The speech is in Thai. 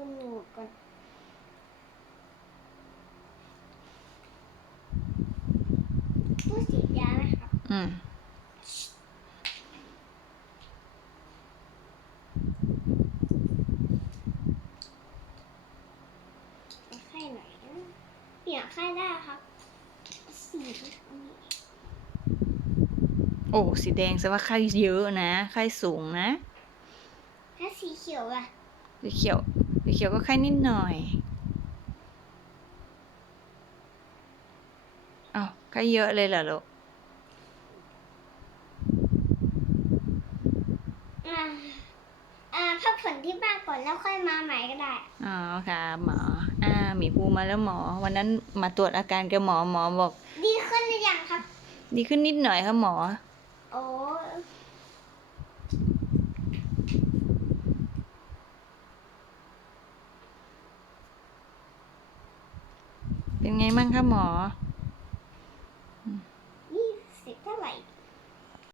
คุณหนูก่อนพูดสียาไหมครับอืมไปไข่ไหนอยนะเปลี่ยนไข่ได้ครับสีอันนี้โอ้สีแดงแสดงว่าไข้เยอะนะไข้สูงนะ ถ้าสีเขียวอะสีเขียว สีเขียวก็ไข้นิดหน่อยอ้าวไข้เยอะเลยเหรอลูกอ่าอ่าพักผ่อนที่บ้านก่อนแล้วค่อยมาใหม่ก็ได้ อ๋อค่ะหมอ อ่าหมีภูมาแล้วหมอ วันนั้นมาตรวจอาการกับหมอหมอบอก ดีขึ้นหรือยังครับ ดีขึ้นนิดหน่อยครับหมอ โอ้ เป็นไงมั่งคะหมอ